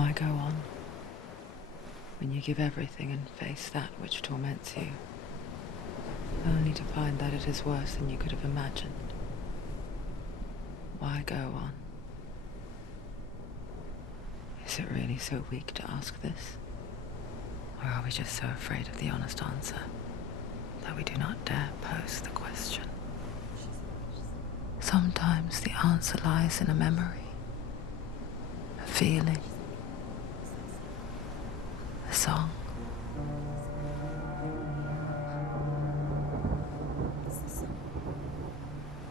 Why go on when you give everything and face that which torments you, only to find that it is worse than you could have imagined? Why go on? Is it really so weak to ask this? Or are we just so afraid of the honest answer that we do not dare pose the question? Sometimes the answer lies in a memory, a feeling, a song.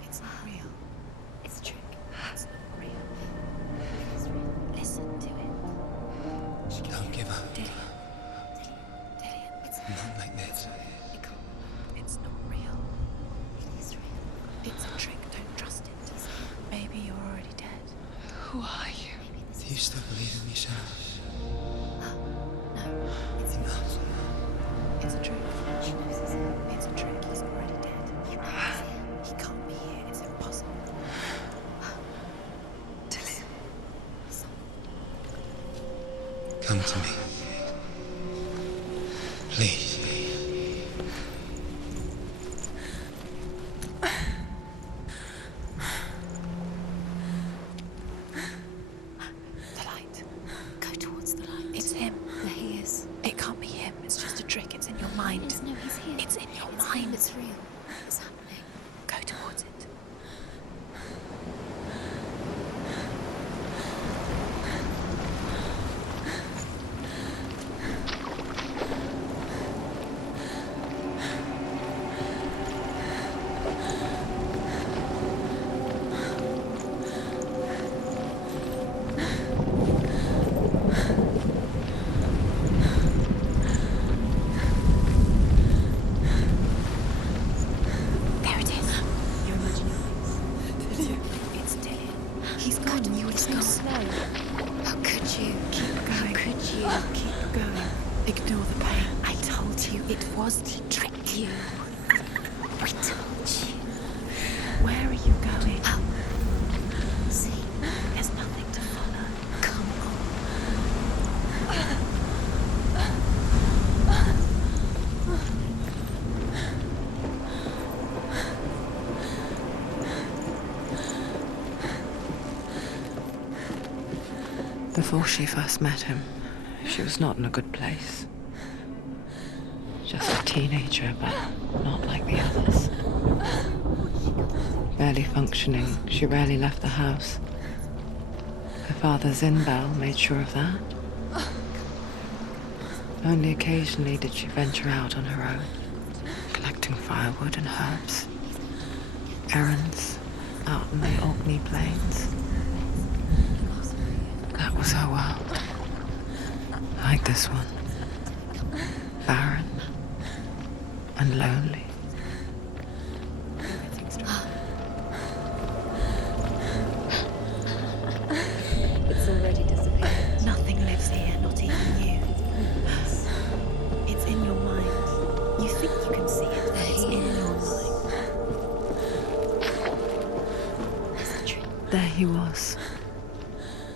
It's not real. It's a trick. It's not real. It's real. Listen to it. Don't give up. Dillian. It's Not like this. It's not real. It is real. It's a trick. Don't trust it. Maybe you're already dead. Who are you? Do you still believe in me, Senua? No, it's not. It's a trick. She knows it's him. It's a trick. He's already dead. He can't be here. It's impossible. Dillian. Come to me. Please. The light. Go towards the light. It's him. There he is. It can't be him. It's just a trick. It's in your mind. No, he's here. It's in your mind. It's real. It's happening. Go towards it. There it is. You're imagining things. It's Dillian. He's gone. You were too slow. How could you? Keep going. How could you? Keep going. Ignore the pain. I told you it was to trick you. I told you. Where are you going? Up. See, there's nothing to follow. Come Before she first met him, she was not in a good place. Just a teenager, but not like the others. Barely functioning, she rarely left the house. Her father Zinbal made sure of that. Only occasionally did she venture out on her own, collecting firewood and herbs. Errands out in the Orkney plains. That was her world. Like this one. Barren and lonely. It's already disappeared. Nothing lives here, not even you. It's in your mind. You think you can see it, but it's in your mind. There he was.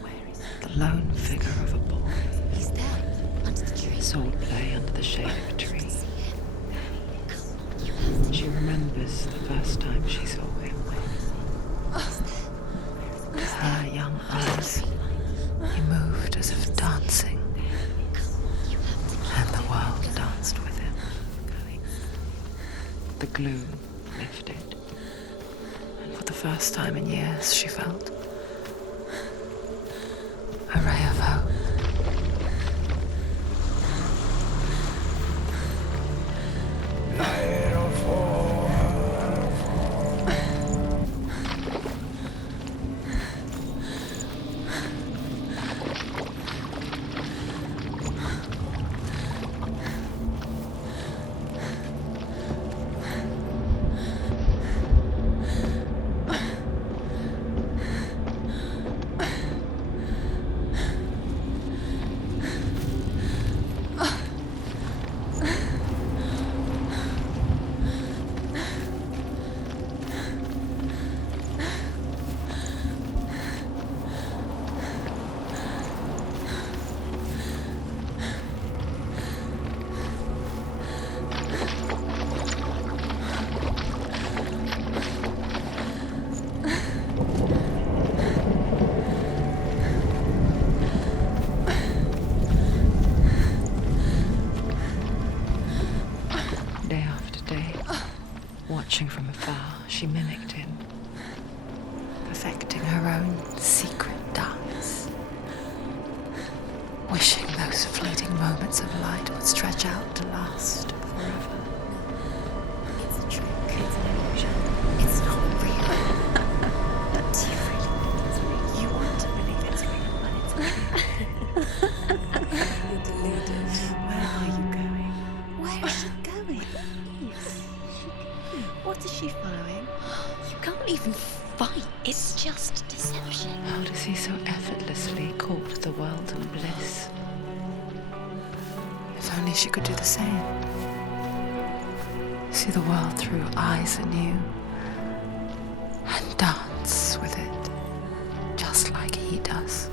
Where is it? The lone figure of a boy. He's there, under the tree. Swordplay under the shade of a tree. She remembers the first time she saw him. Her young eyes, he moved as if dancing, and the world danced with him. The gloom lifted, and for the first time in years she felt a ray of hope. Watching from afar, she mimicked him, perfecting her own secret dance. Wishing those fleeting moments of light would stretch out to last forever. It's a trick. It's an illusion. It's not real. But do you really think it's real? You want to believe it's real, but it's not. You're deluded. Where are you going? Where is she going? What is she following? You can't even fight. It's just deception. How does he so effortlessly court the world of bliss? If only she could do the same. See the world through eyes anew and dance with it, just like he does.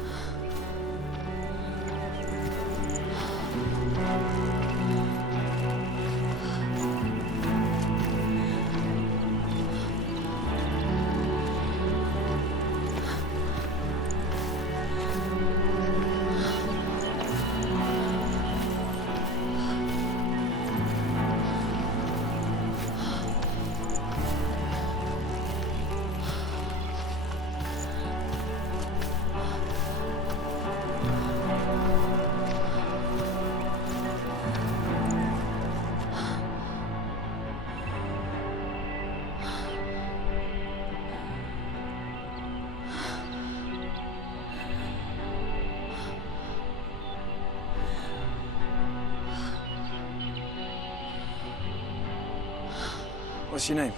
What's your name?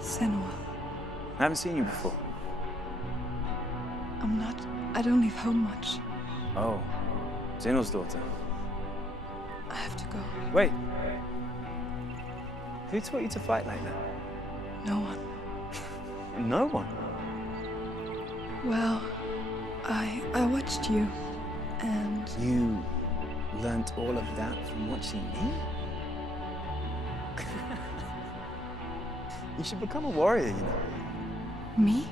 Senua. I haven't seen you before. I don't leave home much. Oh, Zenua's daughter. I have to go. Wait. Who taught you to fight like that? No one. No one. Well, I watched you, and You learnt all of that from watching me? You should become a warrior, you know. me?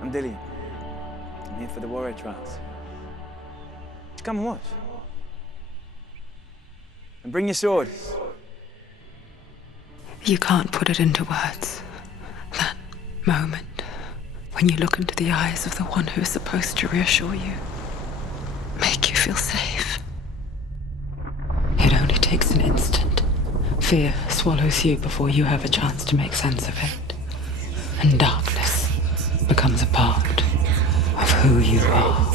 I'm Dillian. I'm here for the warrior trials. Come and watch. And bring your sword. You can't put it into words. That moment when you look into the eyes of the one who is supposed to reassure you, make you feel safe. It only takes an instant. Fear swallows you before you have a chance to make sense of it. And darkness becomes a part of who you are.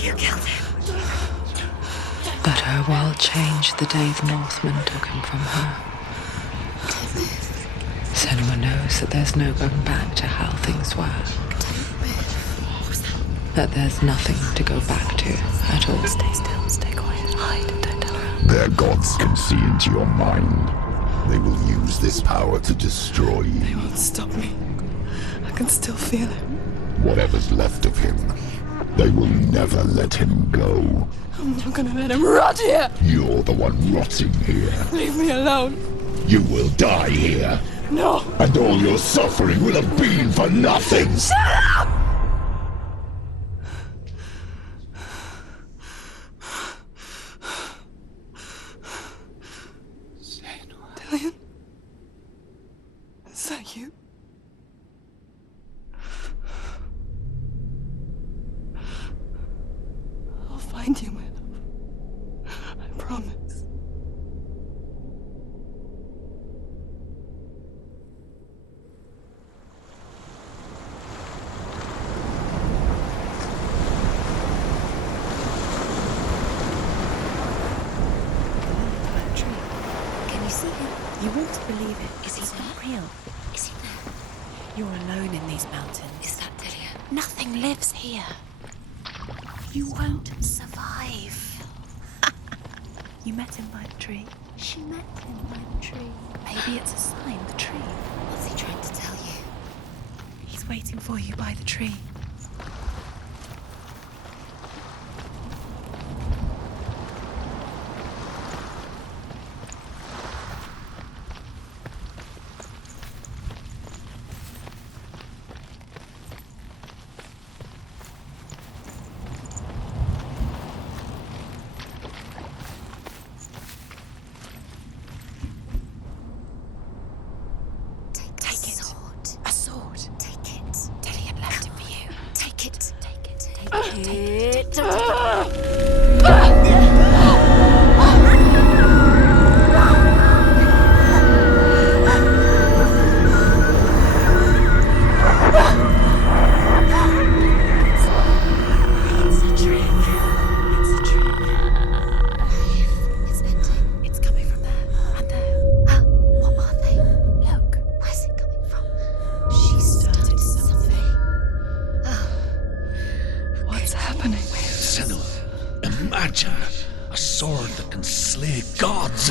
You killed him. But her world changed the day the Northmen took him from her. Senua knows that there's no going back to how things were. That there's nothing to go back to at all. Stay still, stay quiet, hide, don't tell her. Their gods can see into your mind. They will use this power to destroy They you. won't stop me. I can still feel it. Whatever's left of him, they will never let him go. I'm not gonna let him rot here. You're the one rotting here. Leave me alone. You will die here, No. and all your suffering will have been for nothing. Dillian? Is that you? I'll find you, my love. I promise. Can you see him? You want to believe it. Is he not real? Is he there? You're alone in these mountains. Is that Dillian? Nothing lives here. You won't survive. You met him by the tree. She met him by the tree. Maybe it's a sign, the tree. What's he trying to tell you? He's waiting for you by the tree. sword. Take it. Dillian left it for you. Take it. Take it. Take it. It's a trick. It's a trick. It's ending. It's coming from there. And there. Oh, what are they? Look. Where's it coming from? She started something. Oh. What's happening? Senua, imagine a sword that can slay gods.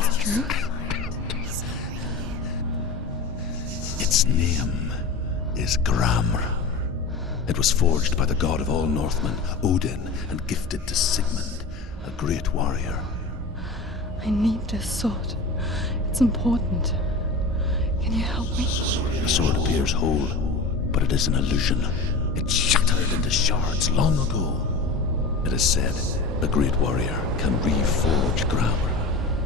Its name is Gramr. It was forged by the god of all Northmen, Odin, and gifted to Sigmund, a great warrior. I need this sword. It's important. Can you help me? The sword appears whole, but it is an illusion. It shattered into shards long ago. It is said a great warrior can reforge Gramr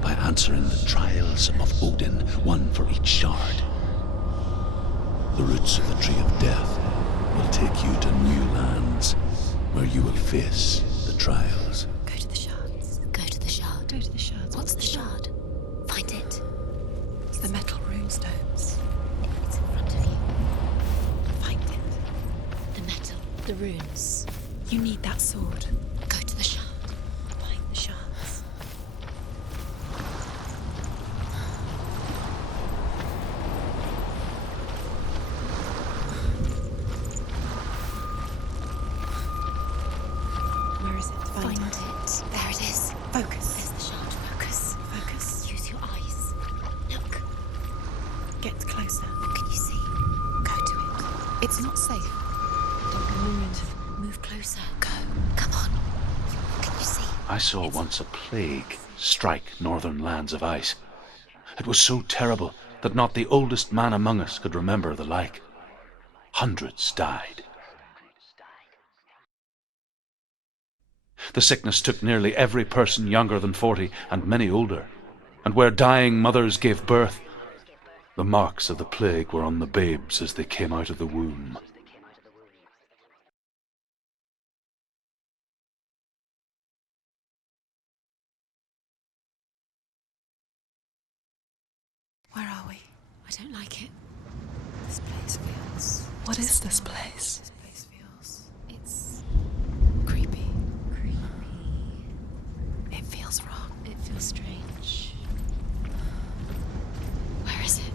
by answering the trials of Odin, one for each shard. The roots of the Tree of Death will take you to new lands, where you will face the trials. Go to the shards. Go to the shard. Go to the shards. What's the shard? Find it. It's the metal runestones. It's in front of you. Find it. The metal. The runes. You need that sword. Go to the shard. Find the shards. Where is it? Find it. There it is. Focus. There's the shard. Focus. Focus. Use your eyes. Look. Get closer. What can you see? Go to it. It's not safe. Don't go near it. Move closer. Go. Come on. What can you see? I saw once a plague strike northern lands of ice. It was so terrible that not the oldest man among us could remember the like. Hundreds died. The sickness took nearly every person younger than 40 and many older. And where dying mothers gave birth, the marks of the plague were on the babes as they came out of the womb. Where are we? I don't like it. This place feels. What is this place? This place feels It's creepy. creepy. It feels wrong. It feels strange. Where is it?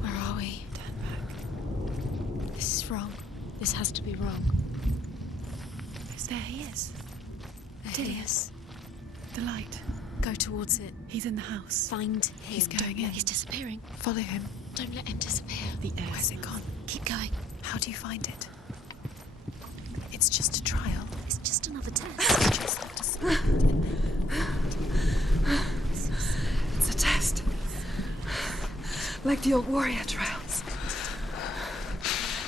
Where are we? Turn back. This is wrong. This has to be wrong. There he is. There he is. The light. Go towards it. He's in the house. Find him. He's going in. He's disappearing. Follow him. Don't let him disappear. The air. Where's it gone? Keep going. How do you find it? It's just a trial. It's just another test. Just have to split It's a test. Like the old warrior trials.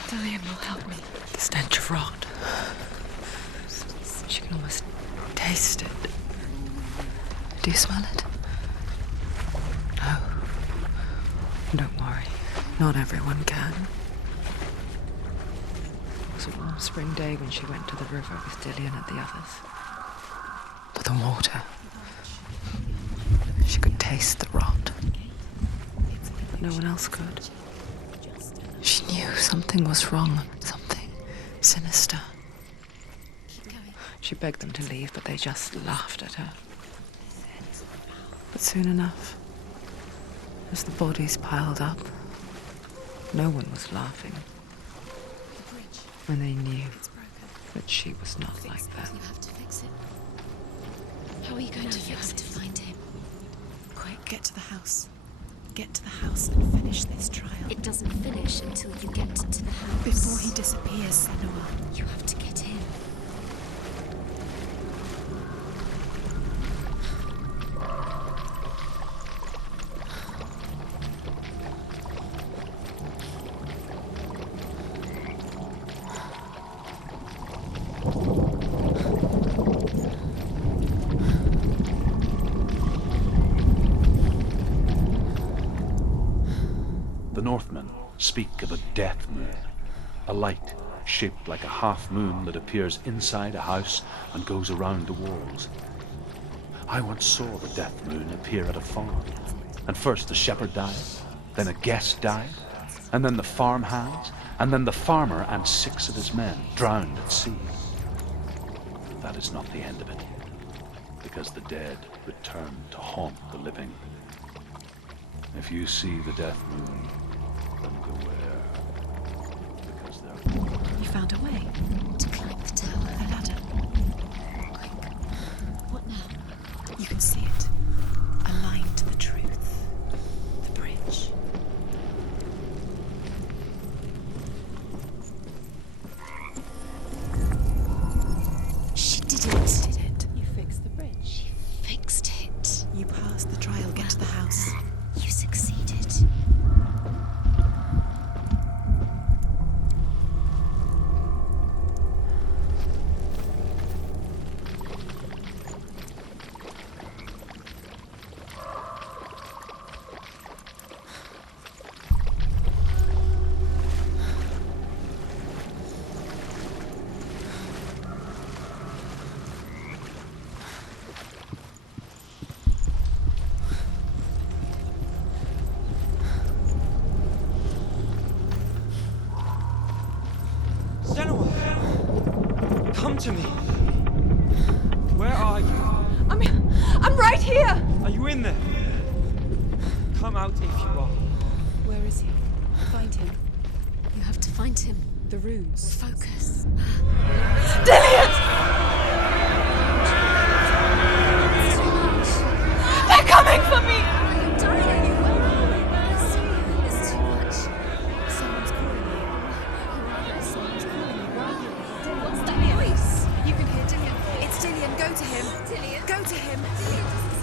Dillian will help me. The stench of rot. She can almost taste it. Do you smell it? No. Don't worry. Not everyone can. It was a warm spring day when she went to the river with Dillian and the others. But the water. She could taste the rot. But no one else could. She knew something was wrong. Something sinister. She begged them to leave, but they just laughed at her. But soon enough, as the bodies piled up, no one was laughing. When they knew that she was not like that. You have to fix it. How are you going to fix it? To find him. Quick, get to the house. Get to the house and finish this trial. It doesn't finish until you get to the house. Before he disappears, Senua. You have to get in. speak of a death moon, a light shaped like a half moon that appears inside a house and goes around the walls. I once saw the death moon appear at a farm, and first the shepherd died, then a guest died, and then the farm hands, and then the farmer and 6 of his men drowned at sea. That is not the end of it, because the dead return to haunt the living. If you see the death moon, then beware, because there are... You found a way to climb the tower, the ladder. Quick. What now? You can see it. Aligned to the truth. The bridge. She did it. You fixed the bridge. She fixed it. You passed the trial. Get to the house. You succeeded. Senua! Come to me! Where are you? I'm right here! Are you in there? Come out if you are. Where is he? Find him. You have to find him. The runes. Focus. Dillion! They're coming for me! I'm dying. It's too much. Someone's calling you. Someone's calling you. Where are you? What's that voice? You can hear Dillion. It's Dillion. Go to him. Dillion? Go to him.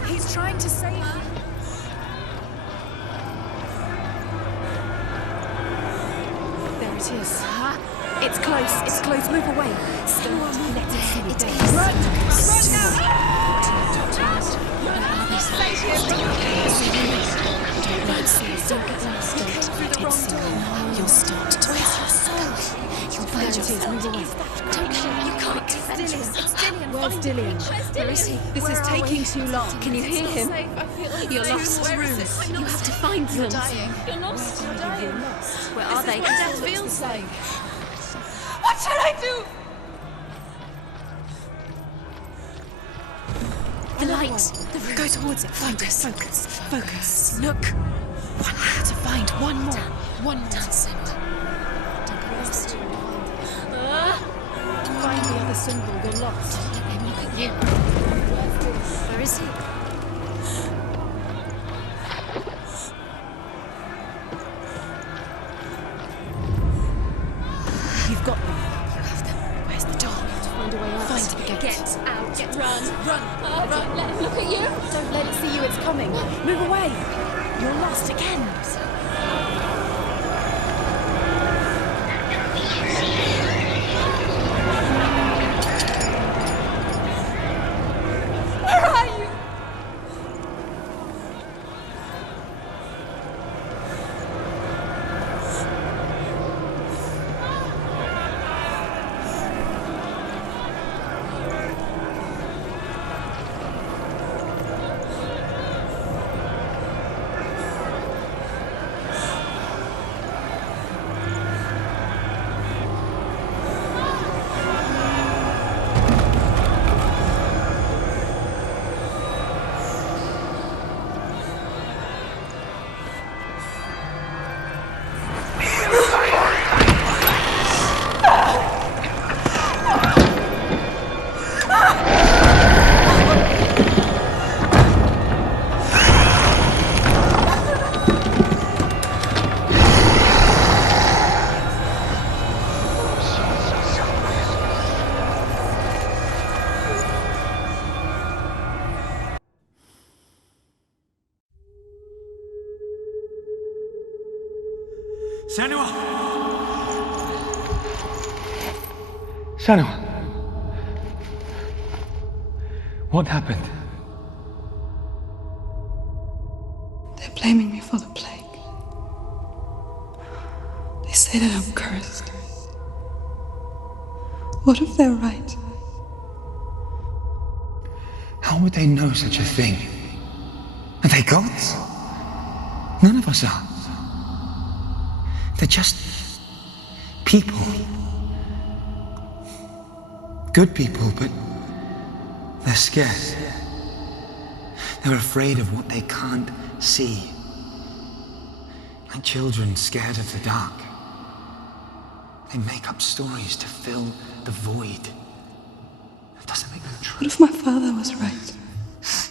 He's trying to save you. There it is. It's close. It's close. Move away. Senua, move. Let it see it. Run! Run now! Save him! Don't let it see it. Don't get lost. Don't let it see it. You'll start to twist yourself. You'll find yourself. Move away. Don't kill him. You can't defend yourself. It's Dillion. Where's Dillion? Where is he? This is taking too long. Can you hear him? You're lost. Runes. You have to find them. You're lost. You're lost. Where are they? Death feels like. What shall I do? The light. Go towards it. Focus. Focus. Focus. Look. One more to find. One more. One more. Don't get lost. Find the other symbol. You're lost. Let him look at you. Where is he? You've got them. You have them. Where's the door? Find a way out. Find the gate. Get out. Run. Run. Don't let him look at you. Don't let it see you. It's coming. Move away. You're lost again. Where are you? Senua! Senua! What happened? They're blaming me for the plague. say that I'm cursed? What if they're right? How would they know such a thing? Are they gods? None of us are. They're just people. Good people, but they're scared. They're afraid of what they can't see. Like children scared of the dark. They make up stories to fill the void. That doesn't make them true. What if my father was right?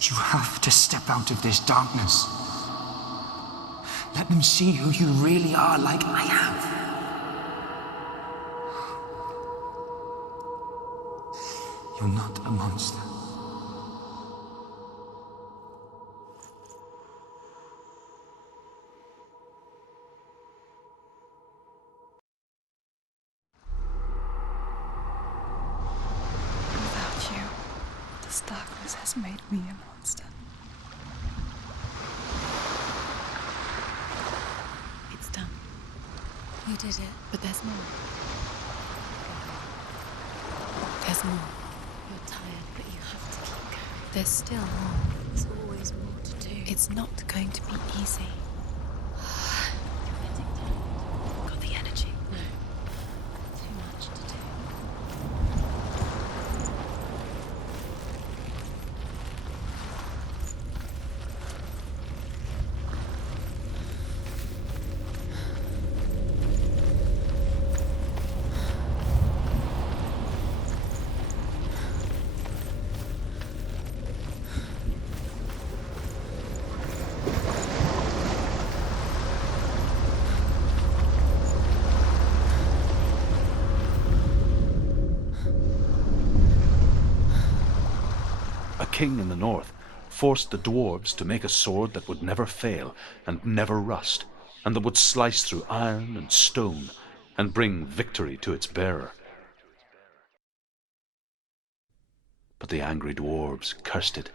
You have to step out of this darkness. Let them see who you really are, like I have. You're not a monster. Without you, this darkness has made me a monster. It's done. You did it, but there's more. There's more. You're tired, but you have to keep going. There's still more. There's always more to do. It's not going to be easy. You're getting tired. Got the energy? No. Too much to do. A king in the north forced the dwarves to make a sword that would never fail and never rust, and that would slice through iron and stone and bring victory to its bearer. But the angry dwarves cursed it.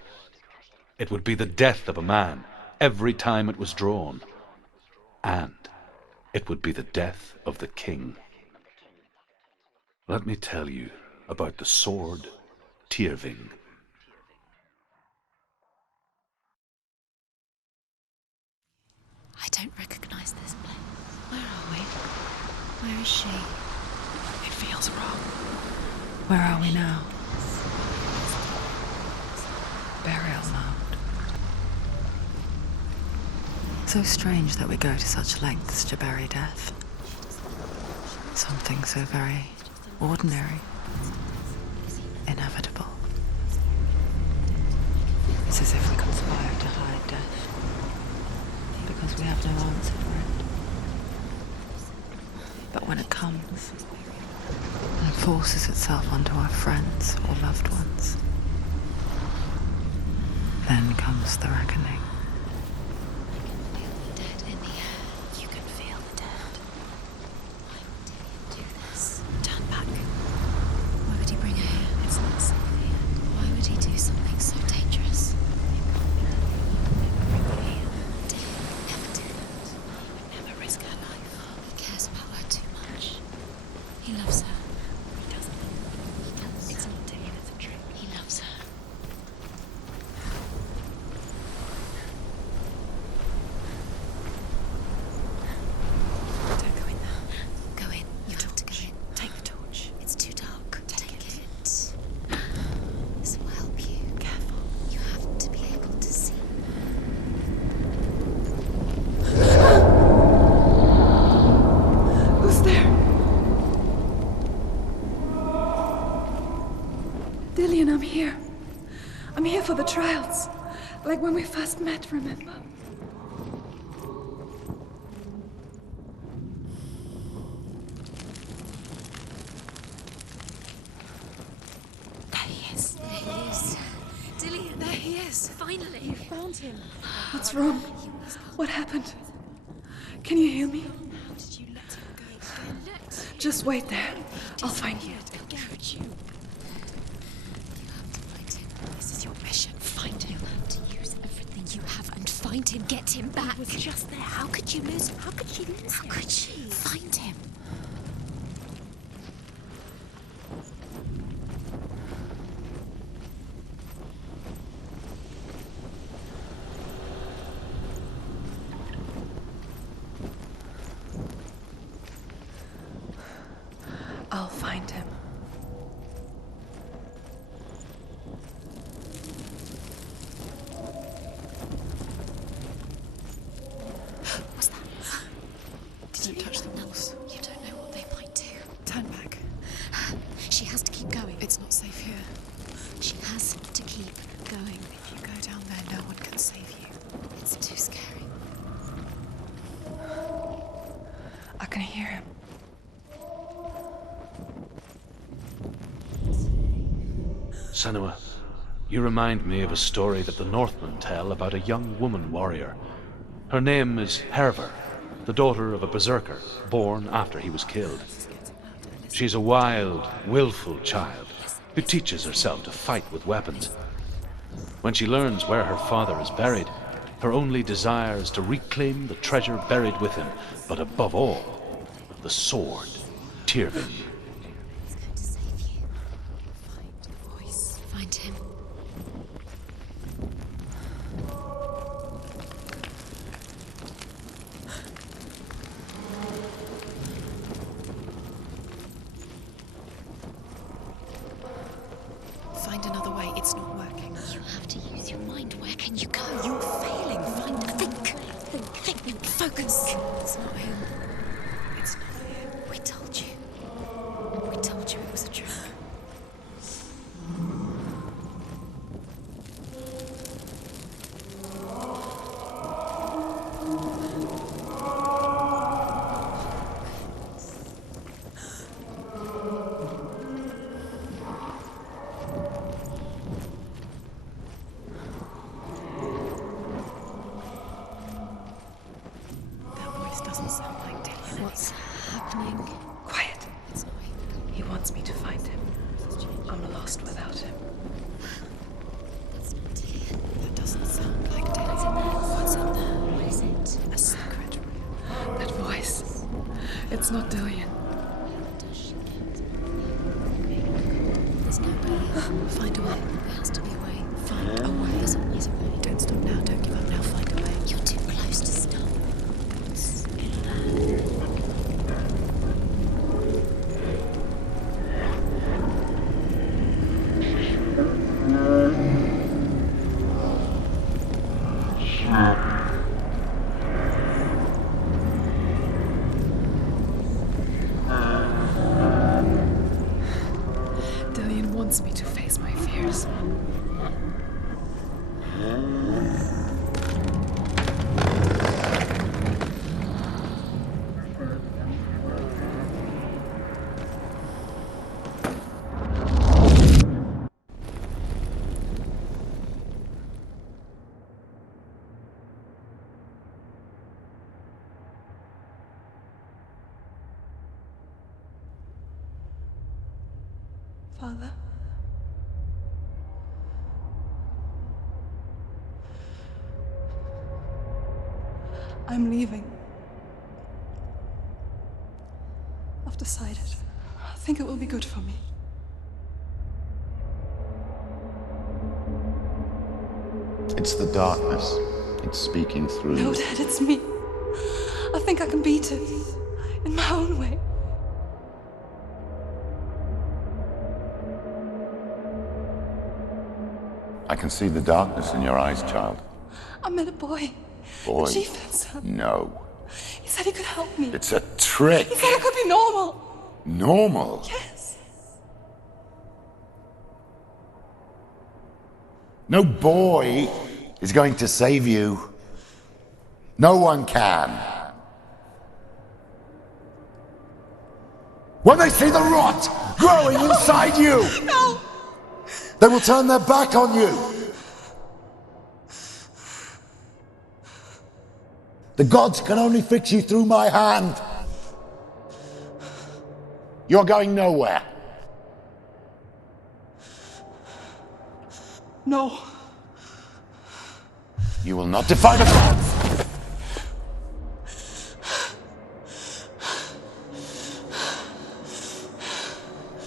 It would be the death of a man every time it was drawn, and it would be the death of the king. Let me tell you about the sword Tyrving. I don't recognize this place. Where are we? Where is she? It feels wrong. Where are we now? Burial mound. So strange that we go to such lengths to bury death. Something so very ordinary, inevitable. It's as if we conspire to hide death, because we have no answer for it. But when it comes, and forces itself onto our friends or loved ones, then comes the reckoning. I can feel the dead in the air. You can feel the dead. Why would he do this? Turn back. Why would he bring her here? It's not safe here. Why would he do something so dangerous? Never did it. He would never risk her life. He cares about her too much. He loves her. He doesn't. He does. It's not Dillian, it's a trick. He loves her. Don't go in there. Go in. You have to go in. Take the torch. It's too dark. Take it. This will help you. Careful. You have to be able to see. Who's there? Dillian, I'm here. I'm here for the trials. Like when we first met, remember? There he is. There he is. Dillian, there he is. Finally. You found him. What's wrong? What happened? Can you hear me? How did you let him go? Just wait there. I'll find you. They'll catch you. You have to find him. This is your mission. Find him. You have to use everything you have and find him. Get him back. He was just there. How could you lose him? How could she lose him? How could she? Find him. find him. What's that? Don't touch the walls. You don't know what they might do. Turn back. She has to keep going. It's not safe here. She has to keep going. If you go down there, no one can save you. It's too scary. I can hear him. Senua, you remind me of a story that the Northmen tell about a young woman warrior. Her name is Hervor, the daughter of a berserker, born after he was killed. She's a wild, willful child who teaches herself to fight with weapons. When she learns where her father is buried, her only desire is to reclaim the treasure buried with him, but above all, the sword, Tyrvin. He's going to save you. Find the voice. Find him. Find another way. It's not working. You have to use your mind. Where can you go? You're failing. Think. Focus. It's not him. It's not him. We told you. We told you it was a trap. That voice doesn't sound like Dylan. What's happening? Quiet. It's not him. He wants me to find him. I'm lost without him. That's not Dylan. That doesn't sound like Dylan. What's in there? What is it? A secret. That voice. It's not Dillian. Does she get? There's no way. Find a way. There has to be a way. Find a way. There's always a way. Don't stop now. Don't give up now. Find a way. You're too close to stop. What's in there? Dillian wants me to face my fears. Father? I'm leaving. I've decided. I think it will be good for me. It's the darkness. It's speaking through No, you. Dad, it's me. I think I can beat it. In my own way. I can see the darkness in your eyes, child. I met a boy. Boy. The chieftain's son. No. He said he could help me. It's a trick. He said I could be normal. Normal. Yes. No boy is going to save you. No one can. When they see the rot growing inside you, No! they will turn their back on you. The gods can only fix you through my hand. You're going nowhere. No. You will not defy the gods.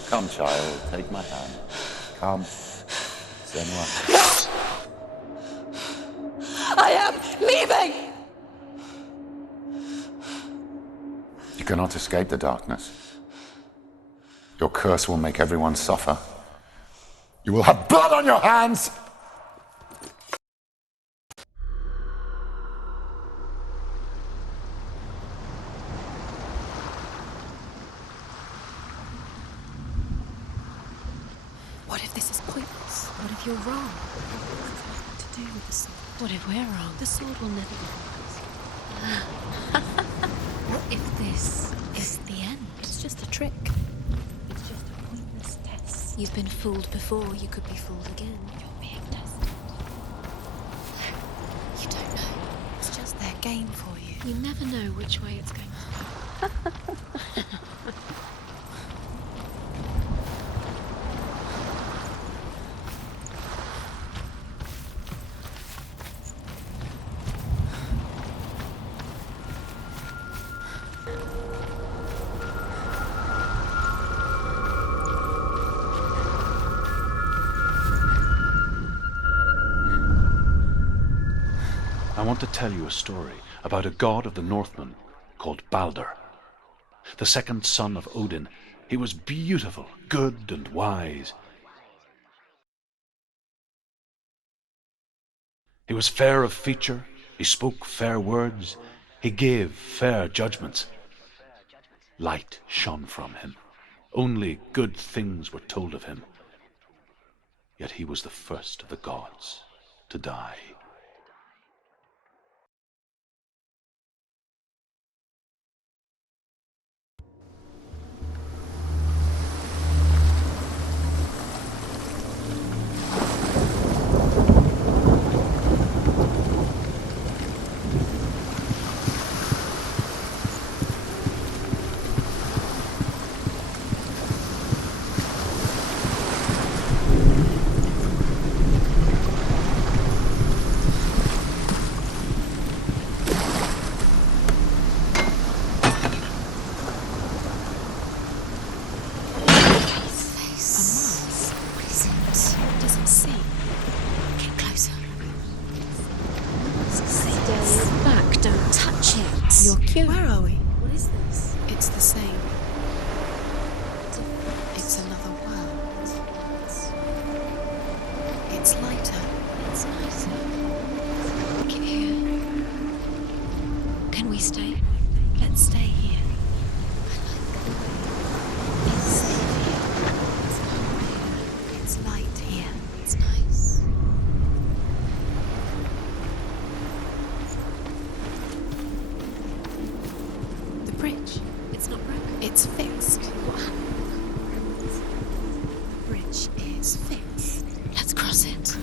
Come, child, take my hand. Come. Senua. I am leaving! You cannot escape the darkness. Your curse will make everyone suffer. You will have blood on your hands! What if this is pointless? What if you're wrong? What to do with the sword? What if we're wrong? The sword will never be yours. What if this is the end? It's just a trick. It's just a pointless test. You've been fooled before, you could be fooled again. You're being tested. You don't know. It's just their game for you. You never know which way it's going to go. I want to tell you a story about a god of the Northmen called Balder. The second son of Odin, he was beautiful, good, and wise. He was fair of feature, he spoke fair words, he gave fair judgments. Light shone from him. Only good things were told of him. Yet he was the first of the gods to die. Where are we? What is this? It's the same. It's another world. It's lighter. It's nicer. Look at here. Can we stay? Let's stay here. It's safe here. It's calm here. It's light here. It's nice. Bridge. It's not broken. It's fixed. What happened? The bridge is fixed. Let's cross it.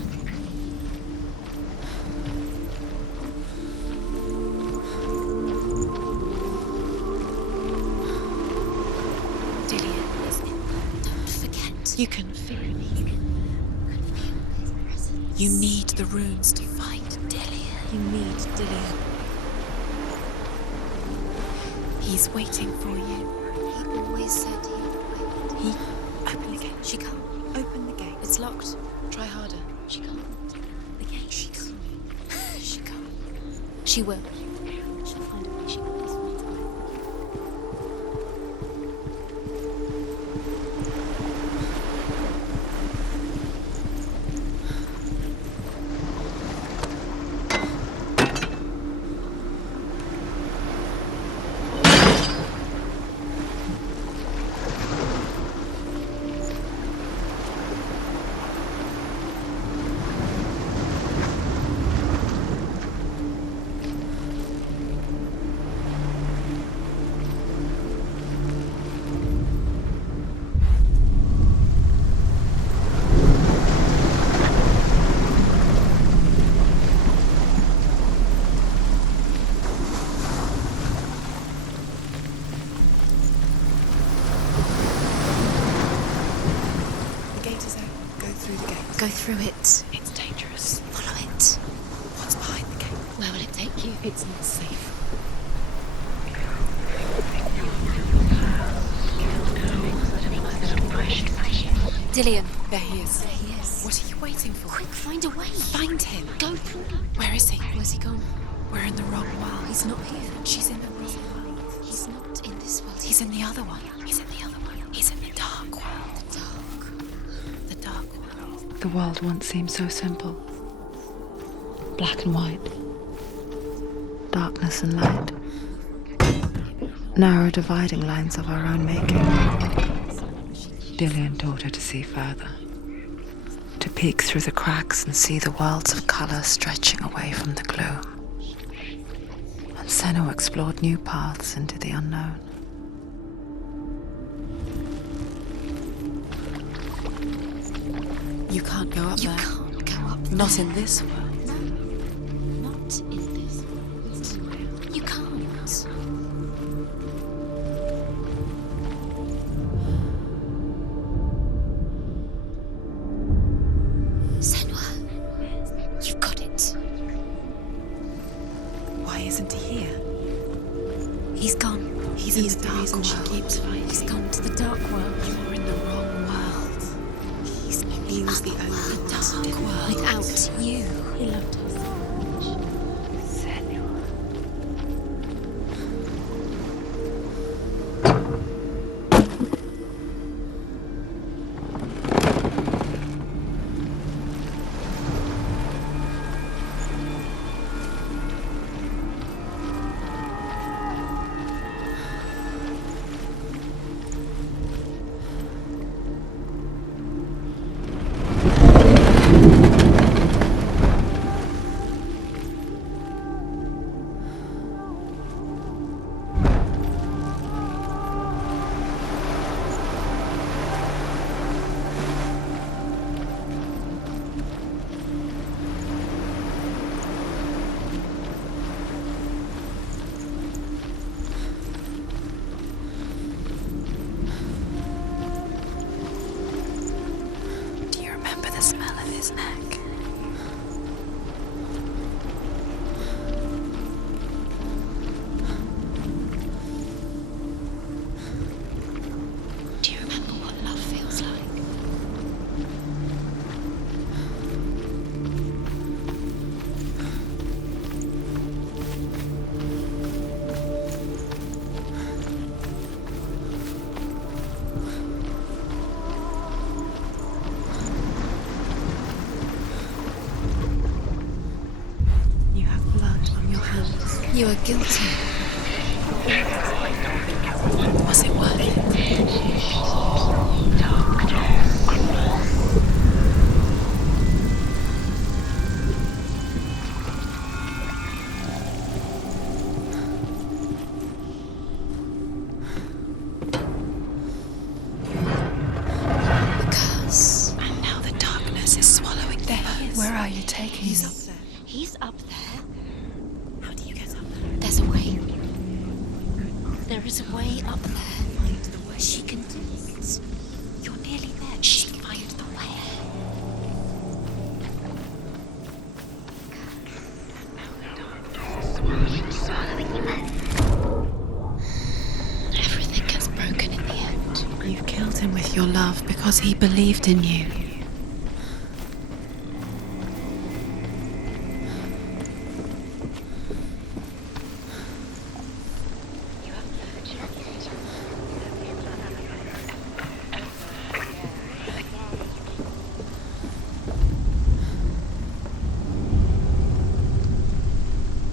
Dillion is in there. Don't forget. You can feel it. You need the runes to fight Dillion. You need Dillion. He's waiting for you. He always said he would wait. Open the gate. She can't. Open the gate. It's locked. Try harder. She can't. The gate. She can't. She can't. She will. She'll find a way. She always finds a way. Go through it. It's dangerous. Follow it. What's behind the gate? Where will it take you? It's not safe. Dillion. There he is. There he is. What are you waiting for? Quick, find a way. Find him. Go through. Where is he? Where's he gone? We're in the wrong world. He's not here. She's in the wrong world. He's not in this world. He's in the other one. He's in the other one. He's in the dark. The world once seemed so simple. Black and white. Darkness and light. Narrow dividing lines of our own making. Dillian taught her to see further. To peek through the cracks and see the worlds of color stretching away from the gloom. And Senua explored new paths into the unknown. You can't go up there. You can't go up there. Not in this world. Not in this world. You can't. Senua, you've got it. Why isn't he here? He's gone. He's in the dark world. She keeps fighting. He's gone to the dark world. You're in the wrong world. He was the only dark world. Without you. He loved her so much. The smell of his neck. Do you remember what love feels like? You are guilty. Was it worth it? The curse. And now the darkness is swallowing them. Where are you taking He's me? up there. He's up there. How do you get up there? There's a way. There is a way up there. Find the way. She can do it. You're nearly there. She can find the way. Everything gets broken in the end. You killed him with your love because he believed in you.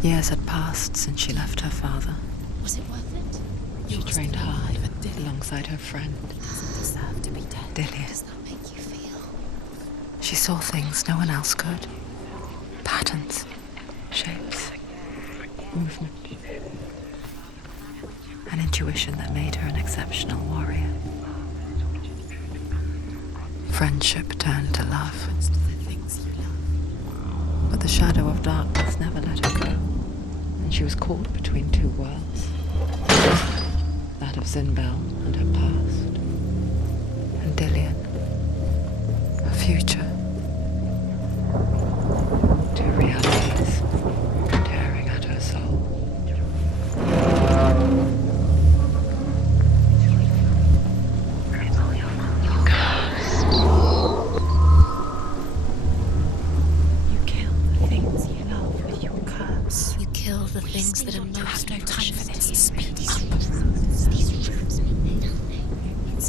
Years had passed since she left her father. Was it worth it? She trained hard alongside her friend, Doesn't deserve to be dead. Dillian. Does that make you feel? She saw things no one else could. Patterns, shapes, movement. An intuition that made her an exceptional warrior. Friendship turned to love. The things you love. But the shadow of darkness never let her go. And she was caught between two worlds. That of Zinbel and her past. And Dillian. Her future. Two realities tearing at her soul. You kill the things you love with your curse. You kill the things that are most no time for precious this. to you. Speed up. These rooms mean nothing.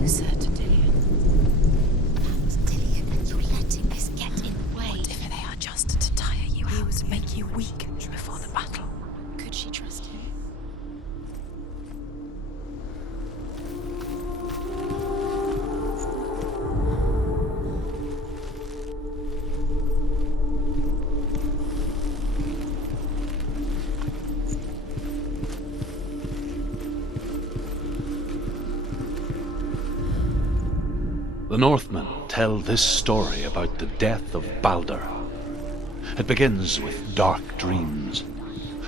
closer to Dillion. That was Dillion, and you're letting this get in the way. What if they are just to tire you out, to make you weak before the battle? Could she trust him? The Northmen tell this story about the death of Balder. It begins with dark dreams.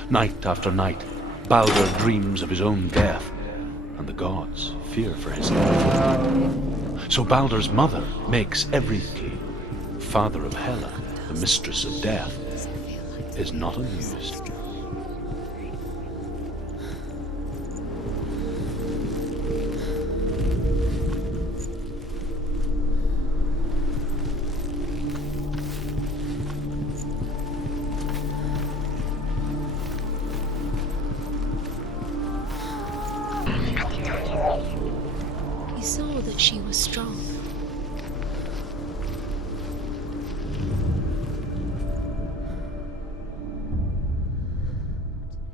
Night after night, Balder dreams of his own death, and the gods fear for his life. So Balder's mother makes every king. Father of Hela, the mistress of death, is not amused. He saw that she was strong.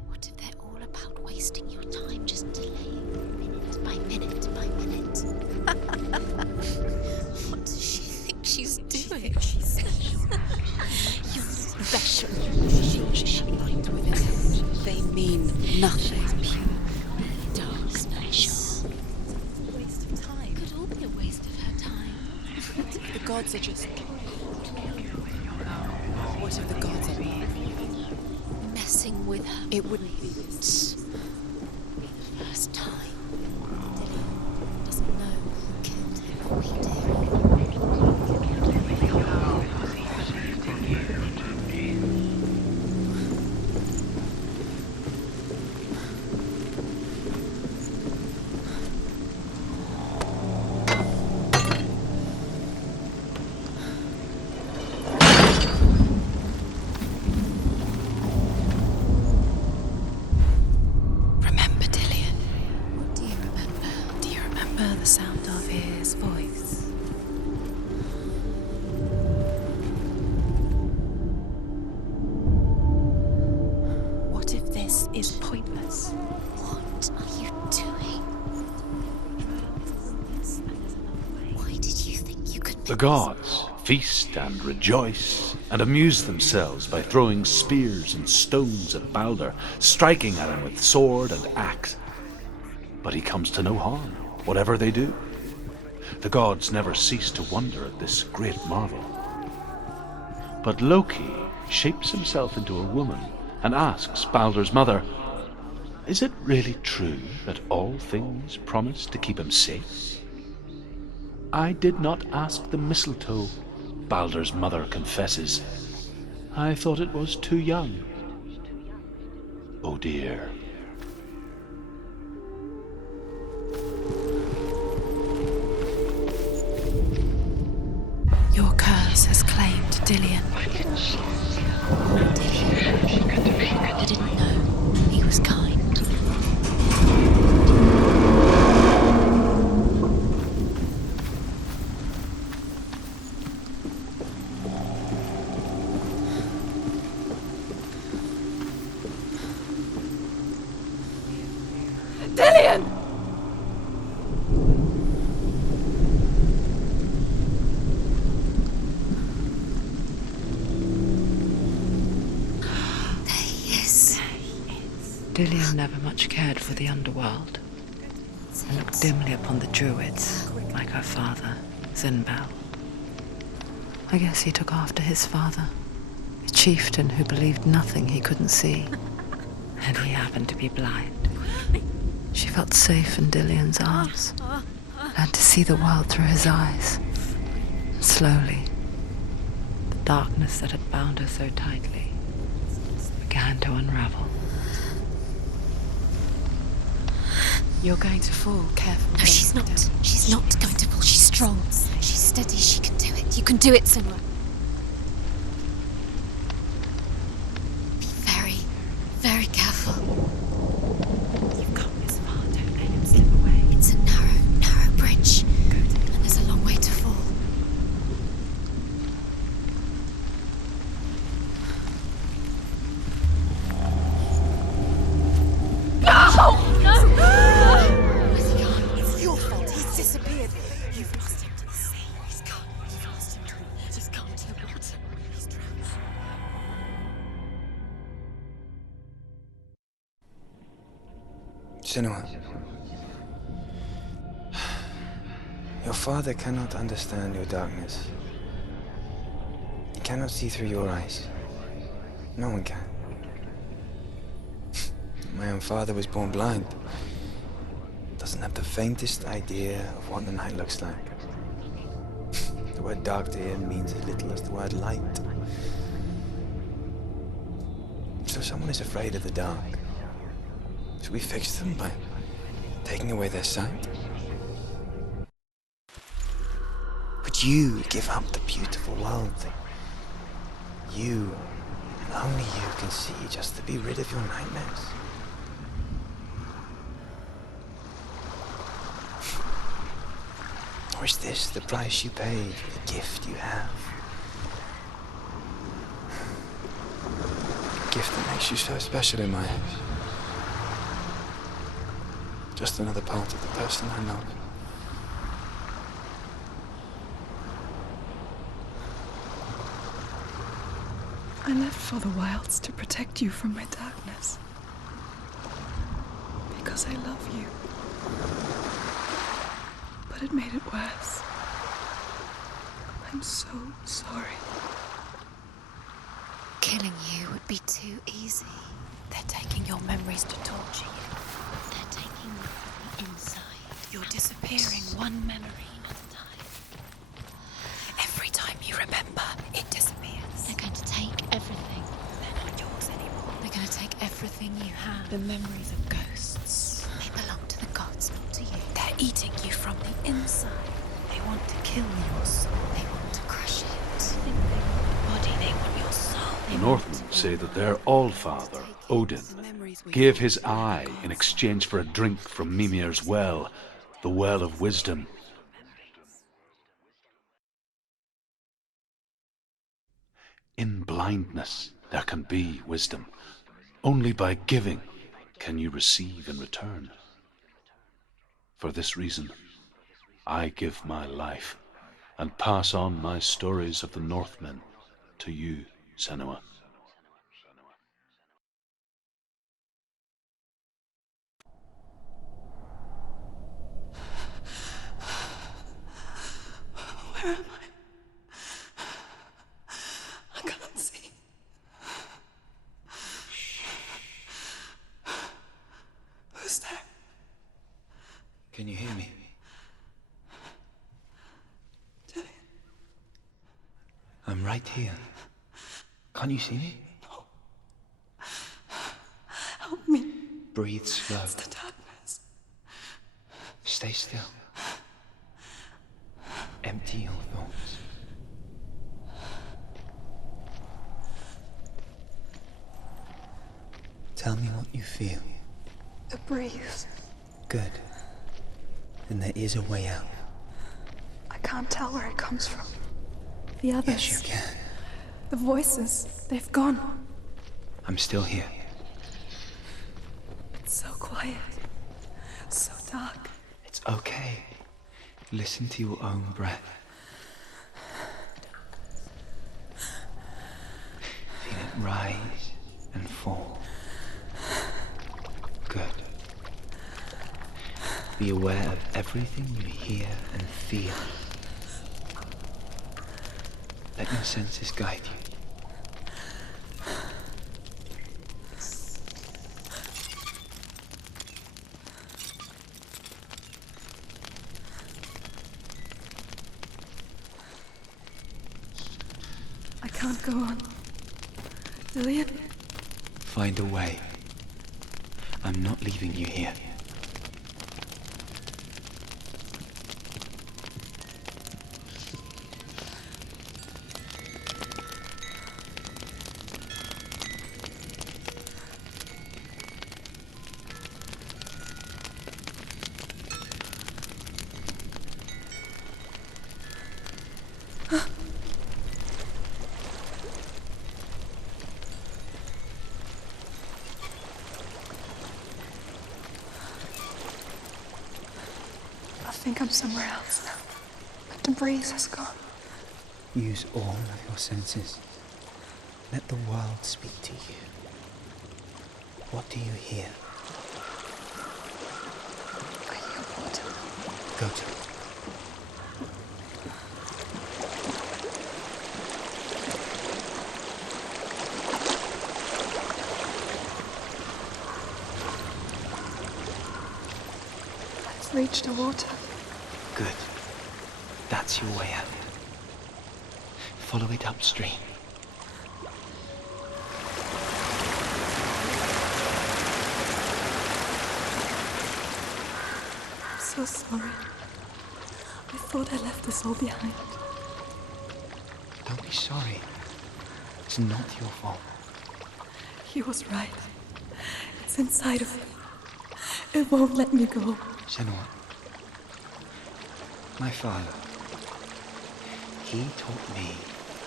What if they're all about wasting your time, just delaying minute by minute by minute? What does she think she's doing? You're special. She light within it. They mean nothing. Dark special. Waste of time. Could all be a waste of her time. The gods are just... What if the gods are... Messing with her. It wouldn't be this. First time. Dillion doesn't know who killed him, but we do. Remember Dillion. What do you remember? Do you remember the sound of his voice? What if this is pointless? What are you doing? Why did you think you could The gods feast and rejoice and amuse themselves by throwing spears and stones at Balder, striking at him with sword and axe. But he comes to no harm, whatever they do. The gods never cease to wonder at this great marvel. But Loki shapes himself into a woman and asks Balder's mother, "Is it really true that all things promise to keep him safe?" "I did not ask the mistletoe," Balder's mother confesses. "I thought it was too young." Oh dear. Your curse has claimed Dillion. He didn't know. He was kind. Dillion! There he is. Dillion never much cared for the underworld, and looked dimly upon the druids, like her father, Zinbel. I guess he took after his father, a chieftain who believed nothing he couldn't see, and he happened to be blind. She felt safe in Dillion's arms, learned to see the world through his eyes. And slowly, the darkness that had bound her so tightly began to unravel. You're going to fall, careful. No, she's not. She's not going to fall. She's strong. She's steady. She can do it. You can do it, Senua. Be very, very careful. You've come this far, don't let him slip away. It's a narrow, narrow bridge. You've lost him to the sea. He's gone. You've lost him to the... He's gone to the water. He's drowned. Senua, your father cannot understand your darkness. He cannot see through your eyes. No one can. My own father was born blind. Doesn't have the faintest idea of what the night looks like. The word dark to him means as little as the word light. So someone is afraid of the dark. Should we fix them by taking away their sight? Would you give up the beautiful world that you, and only you, can see just to be rid of your nightmares? Or is this the price you pay for the gift you have? A gift that makes you so special in my eyes. Just another part of the person I love. I left for the wilds to protect you from my darkness. Because I love you. But it made it worse. I'm so sorry. Killing you would be too easy. They're taking your memories to torture you. They're taking you from the inside. You're disappearing one memory at a time. Every time you remember, it disappears. They're going to take everything. They're not yours anymore. They're going to take everything you have. The memories of ghosts. They belong to the gods, not to you. They're eating you from the inside. They want to kill your soul. They want to crush it. They want your body. They want your soul. The Northmen say that their all-father, Odin, gave his eye in exchange for a drink from Mimir's well, the well of wisdom. In blindness there can be wisdom. Only by giving can you receive in return. For this reason, I give my life and pass on my stories of the Northmen to you, Senua. Where am I can't see. Who's there? Can you hear me? Dillian. I'm right here. Can't you see me? No. Help me. Breathe slow. It's the darkness. Stay still. Empty your thoughts. Tell me what you feel. The breeze. Good. Then there is a way out. I can't tell where it comes from. The others. Yes, you can. The voices. They've gone. I'm still here. It's so quiet. So dark. It's okay. Listen to your own breath. Feel it rise and fall. Good. Be aware of everything you hear and feel. Let your senses guide you. I can't go on. Dillian? Find a way. I'm not leaving you here. I think I'm somewhere else now. to breathe has gone. Use all of your senses. Let the world speak to you. What do you hear? I hear water. Go to it. I've reached the water. Good. That's your way out. Follow it upstream. I'm so sorry. I thought I left us all behind. Don't be sorry. It's not your fault. He was right. It's inside of me. It won't let me go. Senua. My father. He taught me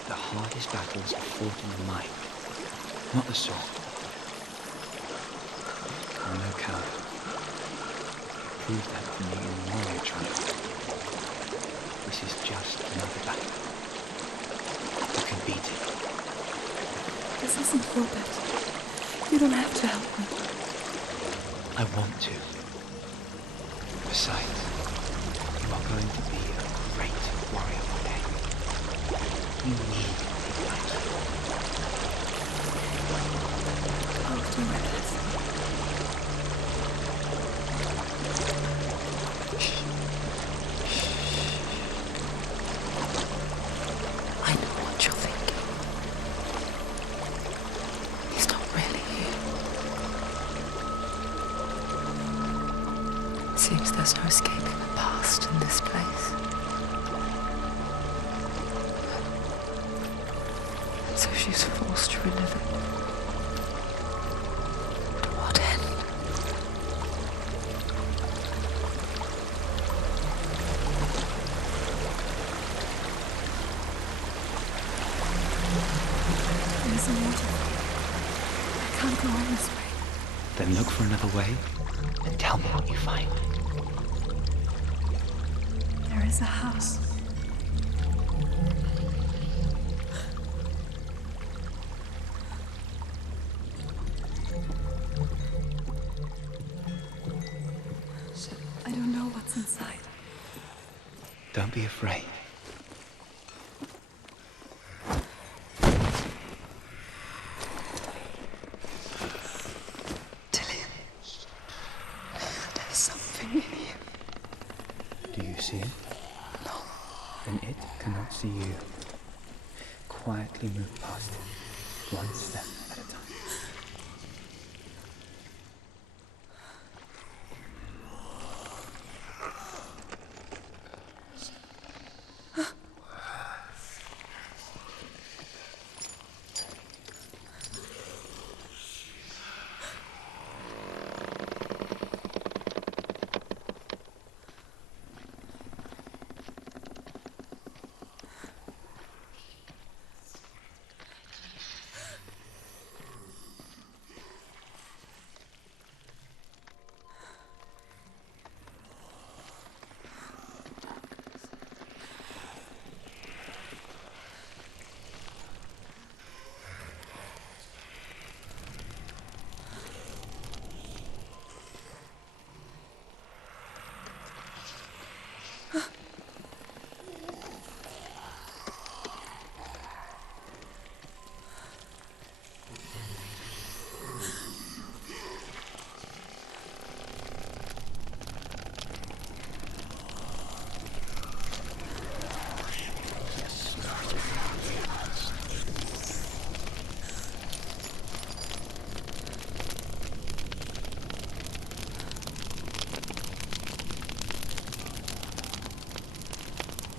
the hardest battles are fought in the mind, not the sword. I'm no coward. Prove that to me in warrior training. This is just another battle. You can beat it. This isn't your battle. You don't have to help me. I want to. Besides, you are going to be a great warrior one day. You need these lives. I'll do my best. I know what you're thinking. He's not really here. Seems there's no escaping the past in this place. So she's forced to relive it. To what end? There's a waterfall. I can't go on this way. Then look for another way and tell me what you find. There is a house. I don't know what's inside. Don't be afraid. Dillian, there's something in you. Do you see it? No. Then it cannot see you. Quietly move past it, one step at a time.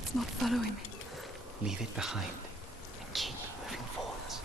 It's not following me. Leave it behind and keep moving forwards.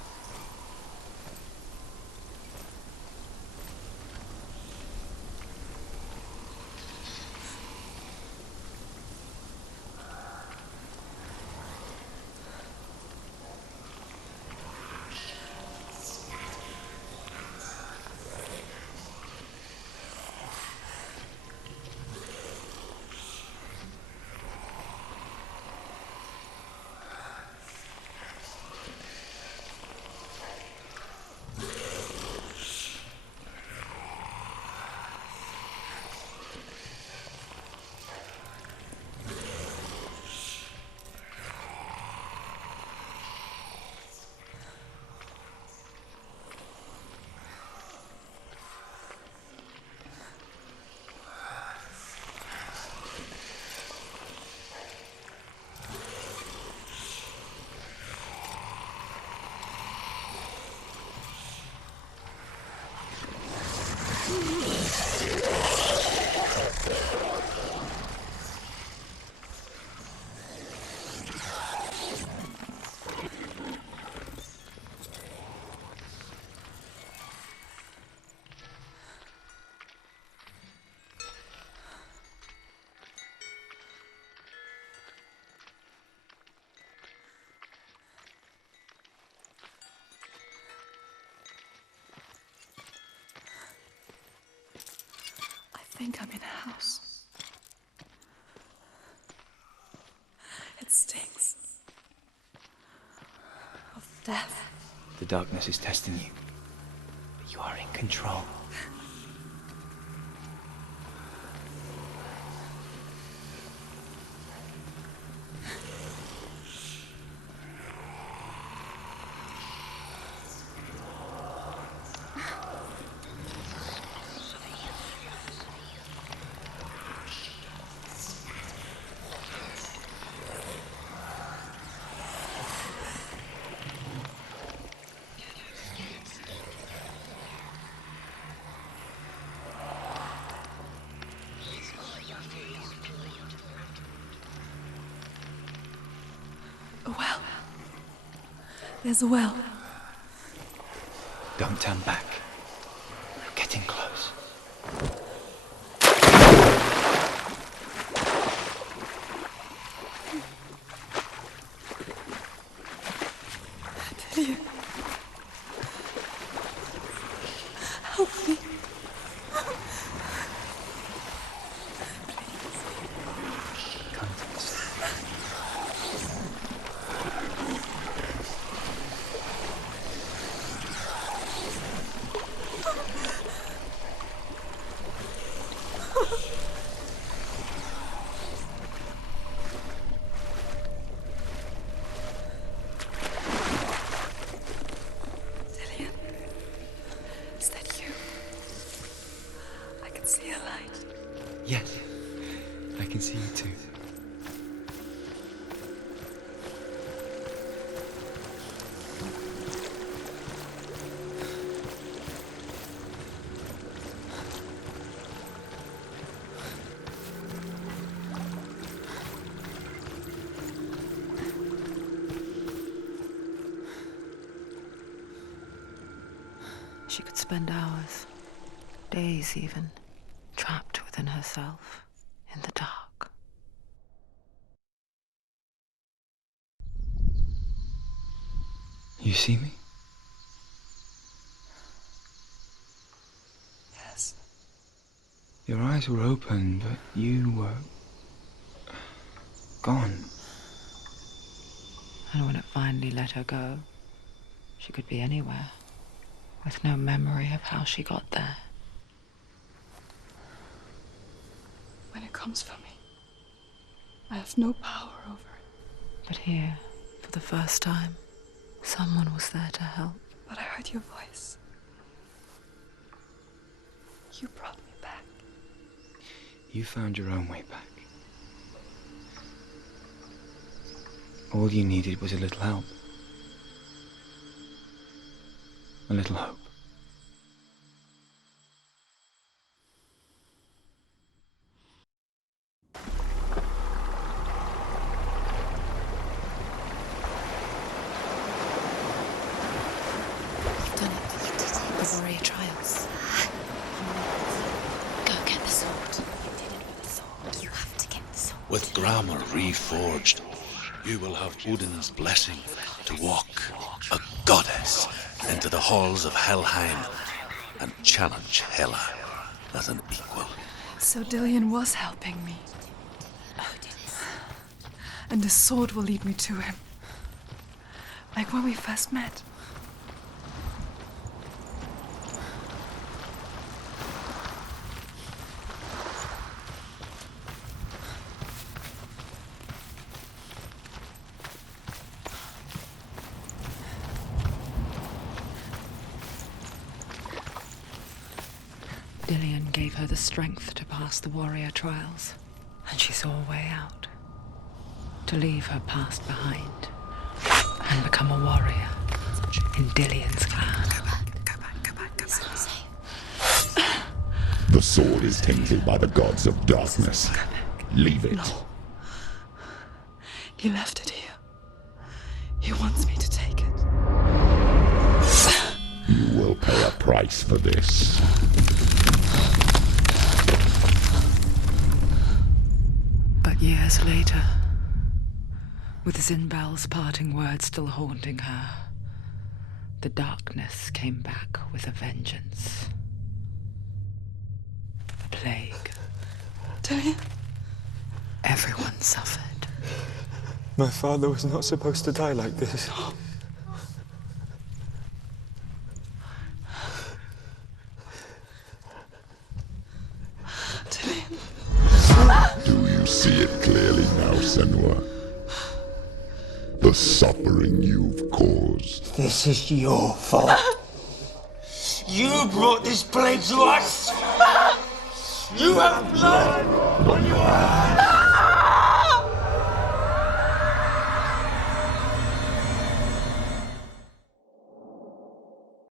think I'm in a house. It stinks. Of death. The darkness is testing you. But you are in control. A well. There's a well. Don't turn back. We're getting close. Dillion. Help me. Yes, I can see you too. She could spend hours, days even, trapped within herself, in the dark. You see me? Yes. Your eyes were open, but you were gone. And when it finally let her go, she could be anywhere, with no memory of how she got there. When it comes for me, I have no power over it. But here, for the first time, someone was there to help. But I heard your voice. You brought me back. You found your own way back. All you needed was a little help. A little hope. You've done it. You did it. The warrior trials. Go get the sword. You did it with the sword. You have to get the sword. With grammar reforged, you will have Odin's blessing to walk, a goddess, into the halls of Helheim and challenge Hela as an equal. So Dillion was helping me. And the sword will lead me to him. Like when we first met. Dillion gave her the strength to pass the warrior trials, and she saw a way out. To leave her past behind and become a warrior in Dillion's clan. Go back. The sword is tainted by the gods of darkness. Leave it. No. He left it here. He wants me to take it. You will pay a price for this. But years later, with Zinbel's parting words still haunting her, the darkness came back with a vengeance. The plague. Everyone suffered. My father was not supposed to die like this. Do you see it clearly now, Senua? The suffering you've caused. This is your fault. You brought this plague to us! You have blood